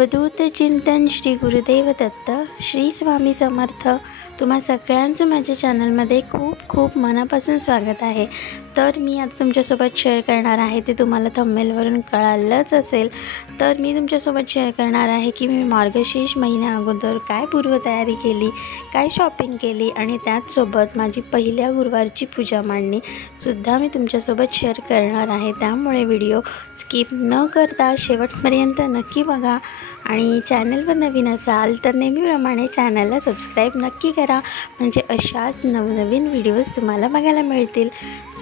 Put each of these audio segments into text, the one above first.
अवधूत चिंतन श्री गुरुदेव दत्त श्री स्वामी समर्थ। तुम्हा सगळ्यांचं माझ्या चॅनलमध्ये खूप खूप मनापासून स्वागत आहे। तर मी आता तुमच्यासोबत शेअर करणार आहे, ते तुम्हाला थंबनेलवरून कळालंच असेल। तर मी तुमच्यासोबत शेअर करणार आहे की मी मार्गशीर्ष महिन्या अगोदर काय पूर्वतयारी केली, काय शॉपिंग केली आणि त्याचसोबत माझी पहिल्या गुरुवारची पूजा मांडणी सुद्धा मी तुमच्यासोबत शेअर करणार आहे। त्यामुळे व्हिडिओ स्किप न करता शेवटपर्यंत नक्की बघा। आणि चॅनलवर नवीन असाल तर नेहमीप्रमाणे चॅनलला सबस्क्राईब नक्की करा, म्हणजे अशाच नवनवीन व्हिडिओज तुम्हाला बघायला मिळतील।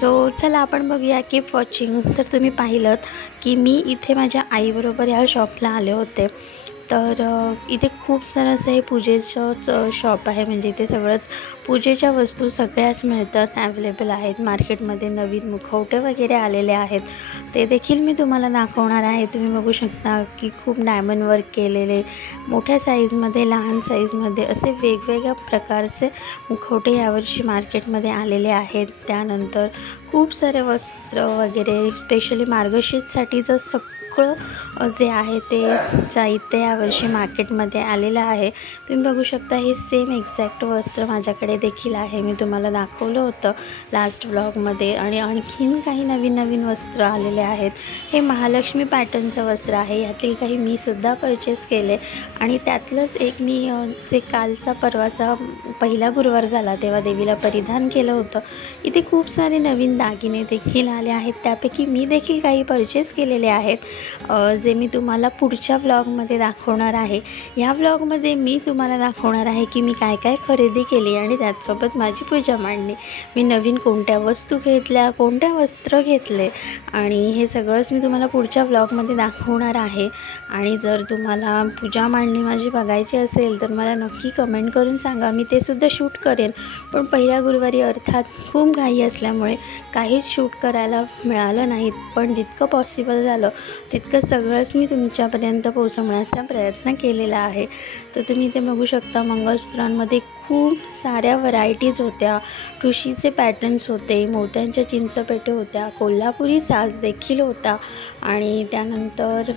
सो चला आपण बघूया, कीप वॉचिंग। तर तुम्ही पाहिलं की मी इथे माझ्या आईबरोबर ह्या शॉपला आले होते। तर इथे खूप सारं असं हे पूजेचं शॉप आहे, म्हणजे इथे सगळंच पूजेच्या वस्तू सगळ्याच मिळतात, अवेलेबल आहेत। मार्केटमध्ये नवीन मुखवटे वगैरे आलेले आहेत, ते देखील मी तुम्हाला दाखवणार आहे। तुम्ही बघू शकता की खूप डायमंड वर्क केलेले, मोठ्या साईजमध्ये लहान साईजमध्ये असे वेगवेगळ्या प्रकारचे मुखवटे यावर्षी मार्केटमध्ये आलेले आहेत। त्यानंतर खूप सारे वस्त्र वगैरे स्पेशली मार्गशीर्षसाठीचं जे आहे ते साहित्य यावर्षी मार्केटमध्ये आलेलं आहे। तुम्ही बघू शकता हे सेम एक्झॅक्ट वस्त्र माझ्याकडे देखील आहे, मी तुम्हाला दाखवलं होतं लास्ट व्लॉगमध्ये। आणि आणखीन काही नवीन नवीन वस्त्र आलेले आहेत। हे महालक्ष्मी पॅटर्नचं वस्त्र आहे, यातील काही मी सुद्धा परचेस केले आणि त्यातलंच एक मी जे कालचा परवाचा पहिला गुरुवार झाला तेव्हा देवीला परिधान केलं होतं। इथे खूप सारे नवीन दागिने देखील आले आहेत, त्यापैकी मी देखील काही परचेस केलेले आहेत, जे मी तुम्हाला पुढच्या व्लॉगमध्ये दाखवणार आहे। ह्या व्लॉगमध्ये मी तुम्हाला दाखवणार आहे की मी काय काय खरेदी केली आणि त्याचसोबत माझी पूजा मांडणी, मी नवीन कोणत्या वस्तू घेतल्या, कोणत्या वस्त्र घेतले, आणि हे सगळंच मी तुम्हाला पुढच्या व्लॉगमध्ये दाखवणार आहे। आणि जर तुम्हाला पूजा मांडणी माझी बघायची असेल तर मला नक्की कमेंट करून सांगा, मी ते सुद्धा शूट करेन। पण पहिल्या गुरुवारी अर्थात खूप घाई असल्यामुळे काहीच शूट करायला मिळालं नाही, पण जितकं पॉसिबल झालं तितकं सगळंच मी तुमच्यापर्यंत पोहोचवण्याचा प्रयत्न केलेला आहे। तर तुम्ही इथे बघू शकता मंगळसूत्रांमध्ये खूप साऱ्या व्हरायटीज होत्या, ठुशीचे पॅटर्न्स होते, मोत्यांच्या चिंचपेटे होत्या, कोल्हापुरी साज देखील होता, आणि त्यानंतर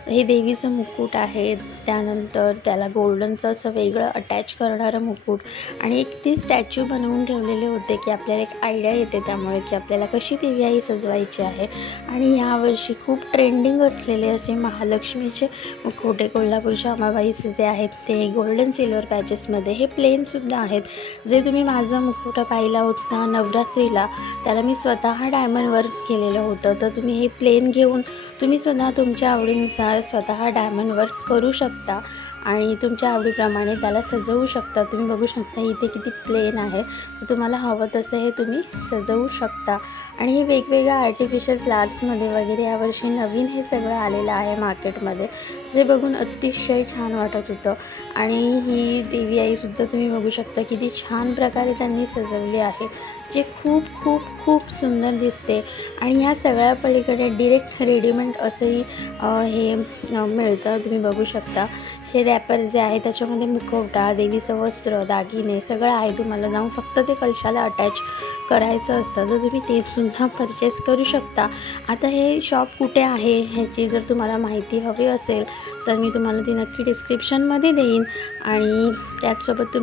हे देवीचं मुकुट आहे, त्यानंतर त्याला गोल्डनचं असं वेगळं अटॅच करणारं मुकुट, आणि एक ते स्टॅच्यू बनवून ठेवलेले होते की आपल्याला एक आयडिया येते त्यामुळे की आपल्याला कशी देवी आई सजवायची आहे। आणि यावर्षी खूप ट्रेंडिंग असलेले असे महालक्ष्मीचे मुखवटे कोल्हापूरच्या अंबाबाईचे जे आहेत ते गोल्डन सिल्वर पॅचेसमध्ये, हे प्लेनसुद्धा आहेत। जे तुम्ही माझं मुखवटा पाहिला होता नवरात्रीला, त्याला मी स्वतः डायमंड वर्क केलेलं होतं। तर तुम्ही हे प्लेन घेऊन तुम्ही स्वतः तुमच्या आवडीनुसार स्वतः डायमंड वर्क करू शकता आणि तुमच्या आवडीप्रमाणे त्याला सजवू शकता। तुम्ही बघू शकता इथे किती प्लेन आहे, तर तुम्हाला हवं तसं हे तुम्ही सजवू शकता। आणि हे वेगवेगळ्या आर्टिफिशियल फ्लावर्समध्ये वगैरे यावर्षी नवीन हे सगळं आलेलं आहे मार्केटमध्ये, जे बघून अतिशय छान वाटत होतं। आणि ही देवी आईसुद्धा तुम्ही बघू शकता किती छान प्रकारे त्यांनी सजवली आहे, जे खूप खूप खूप सुंदर दिसते। आणि ह्या सगळ्या पलीकडे डिरेक्ट रेडीमेड असंही हे मिळतं, तुम्ही बघू शकता। हे रॅपर जे आहे त्याच्यामध्ये मुखवटा, देवीचं वस्त्र, दागिने सगळं आहे, तुम्हाला जाऊन फक्त ते कलशाला अटॅच करायचं असतं, तर तुम्ही ते सुद्धा परचेस करू शकता। आता हे शॉप कुठे आहे ह्याची जर तुम्हाला माहिती हवी असेल तर मी तुम्हाला ती नक्की डिस्क्रिप्शनमध्ये देईन, आणि त्याचसोबत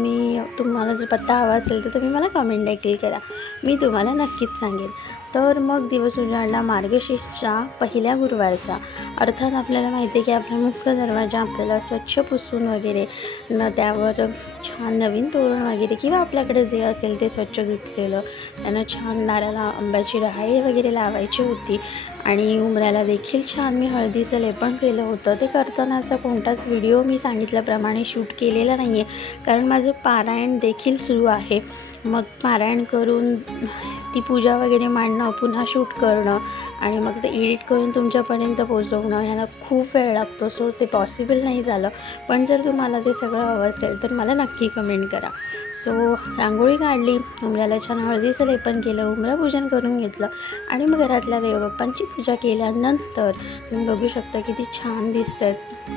तुम्हाला जर पत्ता हवा असेल तर तुम्ही मला कमेंट देखील करा, मी तुम्हाला नक्कीच सांगेन। तर मग दिवस उजाडला मार्गशीर्षच्या पहिल्या गुरुवारचा। अर्थात आपल्याला माहिती आहे की आपला मुख्य दरवाजा आपल्याला स्वच्छ पुसून वगैरे त्यावर छान नवीन तोरण वगैरे किंवा आपल्याकडे जे असेल ते स्वच्छ धुतलेलं, त्यांना छान दाराला आंब्याची डहाळी वगैरे लावायची होती। आणि उंबऱ्याला देखील छान मी हळदीचं लेपन केलं होतं। ते करतानाचा कोणताच व्हिडिओ मी सांगितल्याप्रमाणे शूट केलेला नाही आहे, कारण माझं पारायण देखील सुरू आहे। मग पारायण करून ती पूजा वगैरे मांडणं, पुन्हा शूट करणं आणि मग ते एडिट करून तुमच्यापर्यंत पोहोचवणं, ह्याला खूप वेळ लागतो, सो ते पॉसिबल नाही झालं। पण जर तुम्हाला ते सगळं हवं असेल तर मला नक्की कमेंट करा। सो रांगोळी काढली, उंबऱ्याला छान हळदीचं लेपन केलं, उंबरा पूजन करून घेतलं, आणि मग घरातल्या देवबाप्पांची पूजा केल्यानंतर तुम्ही बघू शकता किती छान दिसतात,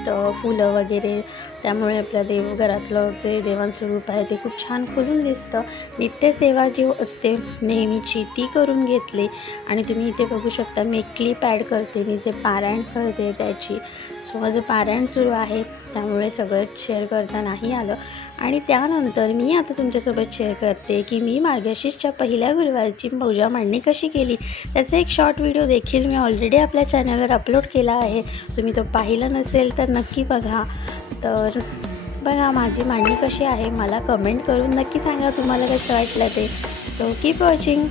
तर फुलं वगैरे त्यामुळे आपल्या देवघरातलं जे देवांचं रूप आहे ते खूप छान खुलून दिसतं. नित्यसेवा जी असते नेहमीची ती करून घेतली आणि तुम्ही इथे बघू शकता मी एक क्लिप ॲड करते, मी जे पारायण करते त्याची. सो माझं पारायण सुरू आहे त्यामुळे सगळं शेअर करता नाही आलं. आणि त्यानंतर मी आता तुमच्यासोबत शेअर करते की मी मार्गशीर्षच्या पहिल्या गुरुवारची पूजा मांडणी कशी केली. त्याचा एक शॉर्ट व्हिडिओ देखील मी ऑलरेडी आपल्या चॅनलवर अपलोड केला आहे. तुम्ही तो पाहिला नसेल तर नक्की बघा. तर बघा माझी मांडणी कशी आहे, मला कमेंट करून नक्की सांगा तुम्हाला कसं वाटलं ते. So keep watching.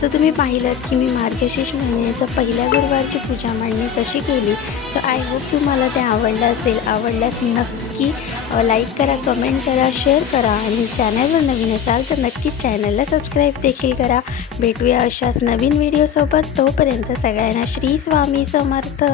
सो तुम्ही पाहिलं की मी मार्गशीर्ष महिन्याच्या पहिल्या गुरुवारची पूजा मांडणी कशी केली. सो आय होप तुम्हाला ते आवडलं असेल. आवडल्यास नक्की लाईक करा, कमेंट करा, शेअर करा आणि चॅनलवर नवीन असाल तर नक्कीच चॅनलला सबस्क्राईब देखील करा. भेटूया अशाच नवीन व्हिडिओसोबत. तोपर्यंत सगळ्यांना श्री स्वामी समर्थ.